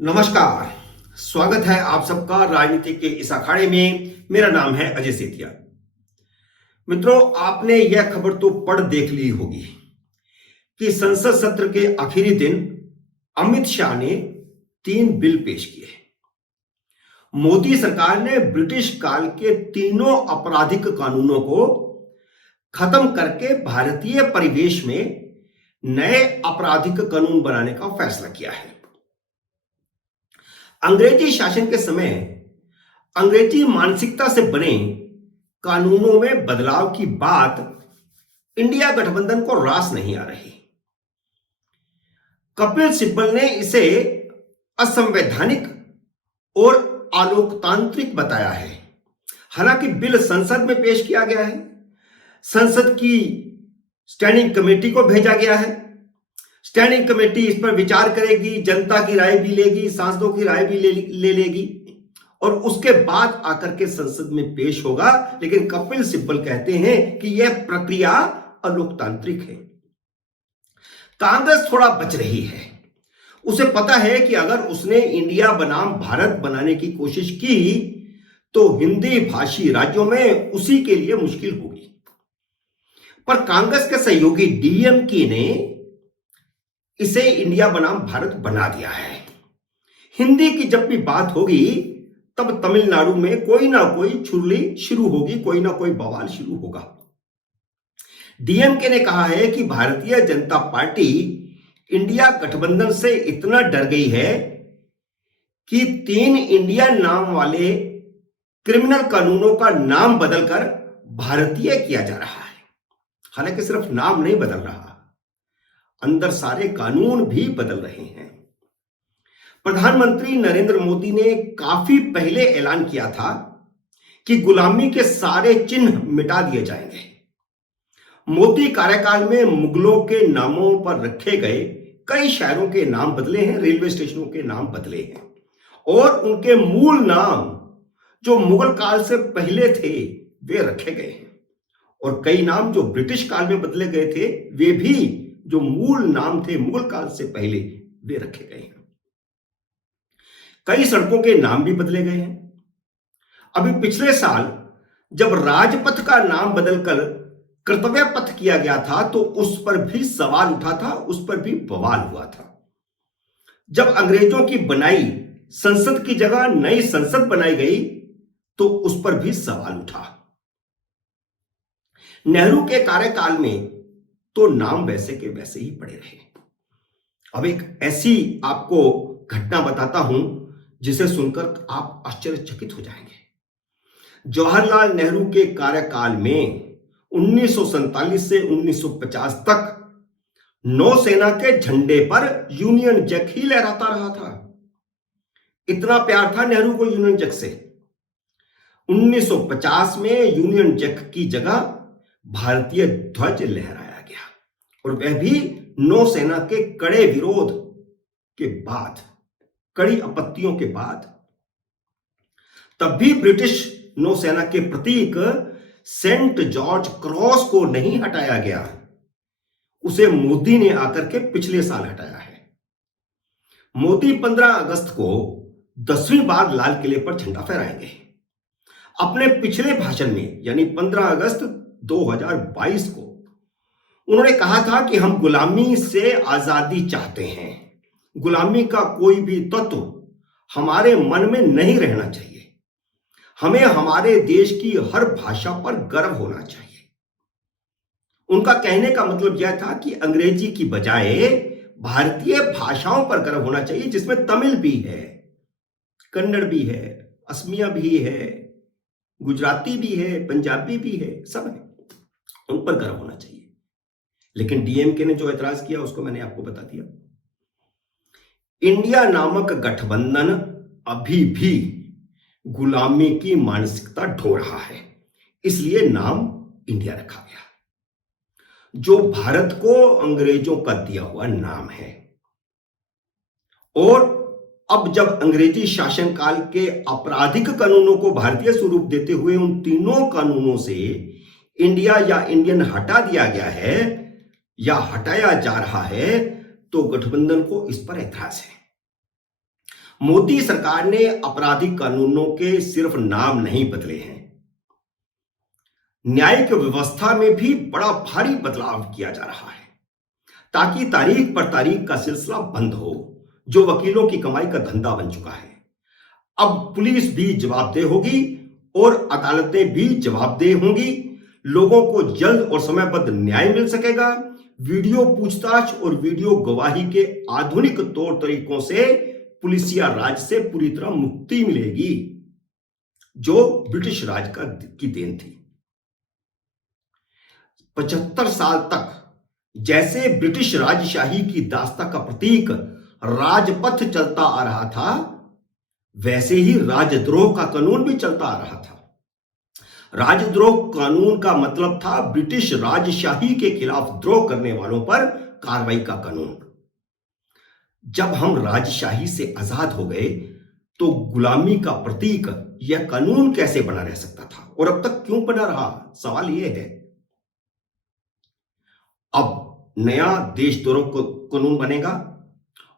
नमस्कार। स्वागत है आप सबका राजनीति के इस अखाड़े में। मेरा नाम है अजय सेठिया। मित्रों, आपने यह खबर तो पढ़ देख ली होगी कि संसद सत्र के आखिरी दिन अमित शाह ने 3 बिल पेश किए। मोदी सरकार ने ब्रिटिश काल के तीनों आपराधिक कानूनों को खत्म करके भारतीय परिवेश में नए आपराधिक कानून बनाने का फैसला किया है। अंग्रेजी शासन के समय अंग्रेजी मानसिकता से बने कानूनों में बदलाव की बात इंडिया गठबंधन को रास नहीं आ रही। कपिल सिब्बल ने इसे असंवैधानिक और अलोकतांत्रिक बताया है। हालांकि बिल संसद में पेश किया गया है, संसद की स्टैंडिंग कमेटी को भेजा गया है। स्टैंडिंग कमेटी इस पर विचार करेगी, जनता की राय भी लेगी, सांसदों की राय भी ले लेगी और उसके बाद आकर के संसद में पेश होगा। लेकिन कपिल सिब्बल कहते हैं कि यह प्रक्रिया अलोकतांत्रिक है। कांग्रेस थोड़ा बच रही है। उसे पता है कि अगर उसने इंडिया बनाम भारत बनाने की कोशिश की तो हिंदी भाषी राज्यों में उसी के लिए मुश्किल होगी। पर कांग्रेस के सहयोगी डीएमके ने इसे इंडिया बनाम भारत बना दिया है। हिंदी की जब भी बात होगी तब तमिलनाडु में कोई ना कोई छुरली शुरू होगी, कोई ना कोई बवाल शुरू होगा। डीएमके ने कहा है कि भारतीय जनता पार्टी इंडिया गठबंधन से इतना डर गई है कि 3 इंडिया नाम वाले क्रिमिनल कानूनों का नाम बदलकर भारतीय किया जा रहा है। हालांकि सिर्फ नाम नहीं बदल रहा, अंदर सारे कानून भी बदल रहे हैं। प्रधानमंत्री नरेंद्र मोदी ने काफी पहले ऐलान किया था कि गुलामी के सारे चिन्ह मिटा दिए जाएंगे। मोदी कार्यकाल में मुगलों के नामों पर रखे गए कई शहरों के नाम बदले हैं, रेलवे स्टेशनों के नाम बदले हैं और उनके मूल नाम जो मुगल काल से पहले थे वे रखे गए हैं और कई नाम जो ब्रिटिश काल में बदले गए थे वे भी जो मूल नाम थे मुगल काल से पहले वे रखे गए हैं। कई सड़कों के नाम भी बदले गए हैं। अभी पिछले साल जब राजपथ का नाम बदलकर कर्तव्य पथ किया गया था तो उस पर भी सवाल उठा था, उस पर भी बवाल हुआ था। जब अंग्रेजों की बनाई संसद की जगह नई संसद बनाई गई तो उस पर भी सवाल उठा। नेहरू के कार्यकाल में तो नाम वैसे के वैसे ही पड़े रहे। अब एक ऐसी आपको घटना बताता हूं जिसे सुनकर आप आश्चर्यचकित हो जाएंगे। जवाहरलाल नेहरू के कार्यकाल में 1947 से 1950 तक नौसेना के झंडे पर यूनियन जैक ही लहराता रहा था। इतना प्यार था नेहरू को यूनियन जैक से। 1950 में यूनियन जैक की जगह भारतीय ध्वज लहराया गया और वह भी नौसेना के कड़े विरोध के बाद, कड़ी आपत्तियों के बाद। तब भी ब्रिटिश नौसेना के प्रतीक सेंट जॉर्ज क्रॉस को नहीं हटाया गया, उसे मोदी ने आकर के पिछले साल हटाया है। मोदी 15 अगस्त को 10वीं बार लाल किले पर झंडा फहराएंगे। अपने पिछले भाषण में यानी 15 अगस्त 2022 को उन्होंने कहा था कि हम गुलामी से आजादी चाहते हैं। गुलामी का कोई भी तत्व हमारे मन में नहीं रहना चाहिए। हमें हमारे देश की हर भाषा पर गर्व होना चाहिए। उनका कहने का मतलब यह था कि अंग्रेजी की बजाय भारतीय भाषाओं पर गर्व होना चाहिए, जिसमें तमिल भी है, कन्नड़ भी है, असमिया भी है, गुजराती भी है, पंजाबी भी है, सब है, उन पर गर्व होना चाहिए। लेकिन डीएमके ने जो ऐतराज किया उसको मैंने आपको बता दिया। इंडिया नामक गठबंधन अभी भी गुलामी की मानसिकता ढो रहा है, इसलिए नाम इंडिया रखा गया, जो भारत को अंग्रेजों का दिया हुआ नाम है। और अब जब अंग्रेजी शासनकाल के आपराधिक कानूनों को भारतीय स्वरूप देते हुए उन तीनों कानूनों से इंडिया या इंडियन हटा दिया गया है या हटाया जा रहा है तो गठबंधन को इस पर ऐतराज है। मोदी सरकार ने आपराधिक कानूनों के सिर्फ नाम नहीं बदले हैं, न्यायिक व्यवस्था में भी बड़ा भारी बदलाव किया जा रहा है ताकि तारीख पर तारीख का सिलसिला बंद हो, जो वकीलों की कमाई का धंधा बन चुका है। अब पुलिस भी जवाबदेह होगी और अदालतें भी जवाबदेह होंगी। लोगों को जल्द और समयबद्ध न्याय मिल सकेगा। वीडियो पूछताछ और वीडियो गवाही के आधुनिक तौर तरीकों से पुलिसिया राज से पूरी तरह मुक्ति मिलेगी, जो ब्रिटिश राज की देन थी। 75 साल तक जैसे ब्रिटिश राजशाही की दास्ता का प्रतीक राजपथ चलता आ रहा था, वैसे ही राजद्रोह का कानून भी चलता आ रहा था। राजद्रोह कानून का मतलब था ब्रिटिश राजशाही के खिलाफ द्रोह करने वालों पर कार्रवाई का कानून। जब हम राजशाही से आजाद हो गए तो गुलामी का प्रतीक यह कानून कैसे बना रह सकता था, और अब तक क्यों बना रहा? सवाल यह है। अब नया देशद्रोह कानून बनेगा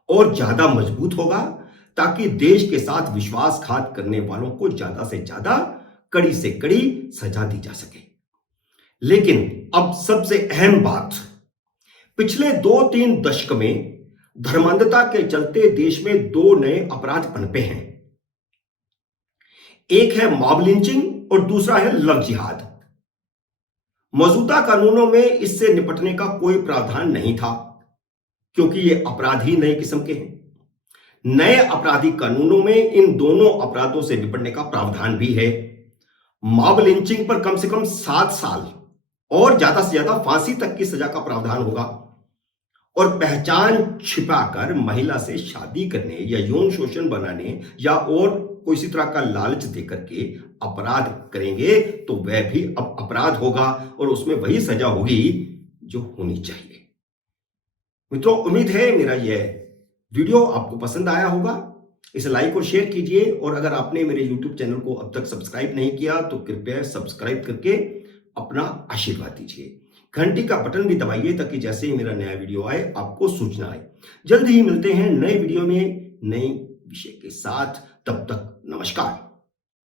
और ज्यादा मजबूत होगा ताकि देश के साथ विश्वासघात करने वालों को ज्यादा से ज्यादा, कड़ी से कड़ी सजा दी जा सके। लेकिन अब सबसे अहम बात, पिछले 2-3 दशक में धर्मांधता के चलते देश में 2 नए अपराध पनपे हैं। एक है मॉब लिंचिंग और दूसरा है लव जिहाद। मौजूदा कानूनों में इससे निपटने का कोई प्रावधान नहीं था क्योंकि ये अपराध ही नए किस्म के हैं। नए आपराधिक कानूनों में इन दोनों अपराधों से निपटने का प्रावधान भी है। मॉब लिंचिंग पर कम से कम 7 साल और ज्यादा से ज्यादा फांसी तक की सजा का प्रावधान होगा, और पहचान छिपाकर महिला से शादी करने या यौन शोषण बनाने या और किसी तरह का लालच देकर के अपराध करेंगे तो वह भी अब अपराध होगा और उसमें वही सजा होगी जो होनी चाहिए। मित्रों, उम्मीद है मेरा यह वीडियो आपको पसंद आया होगा। इसे लाइक और शेयर कीजिए, और अगर आपने मेरे YouTube चैनल को अब तक सब्सक्राइब नहीं किया तो कृपया सब्सक्राइब करके अपना आशीर्वाद दीजिए। घंटी का बटन भी दबाइए ताकि जैसे ही मेरा नया वीडियो आए आपको सूचना आए। जल्द ही मिलते हैं नए वीडियो में नए विषय के साथ। तब तक नमस्कार।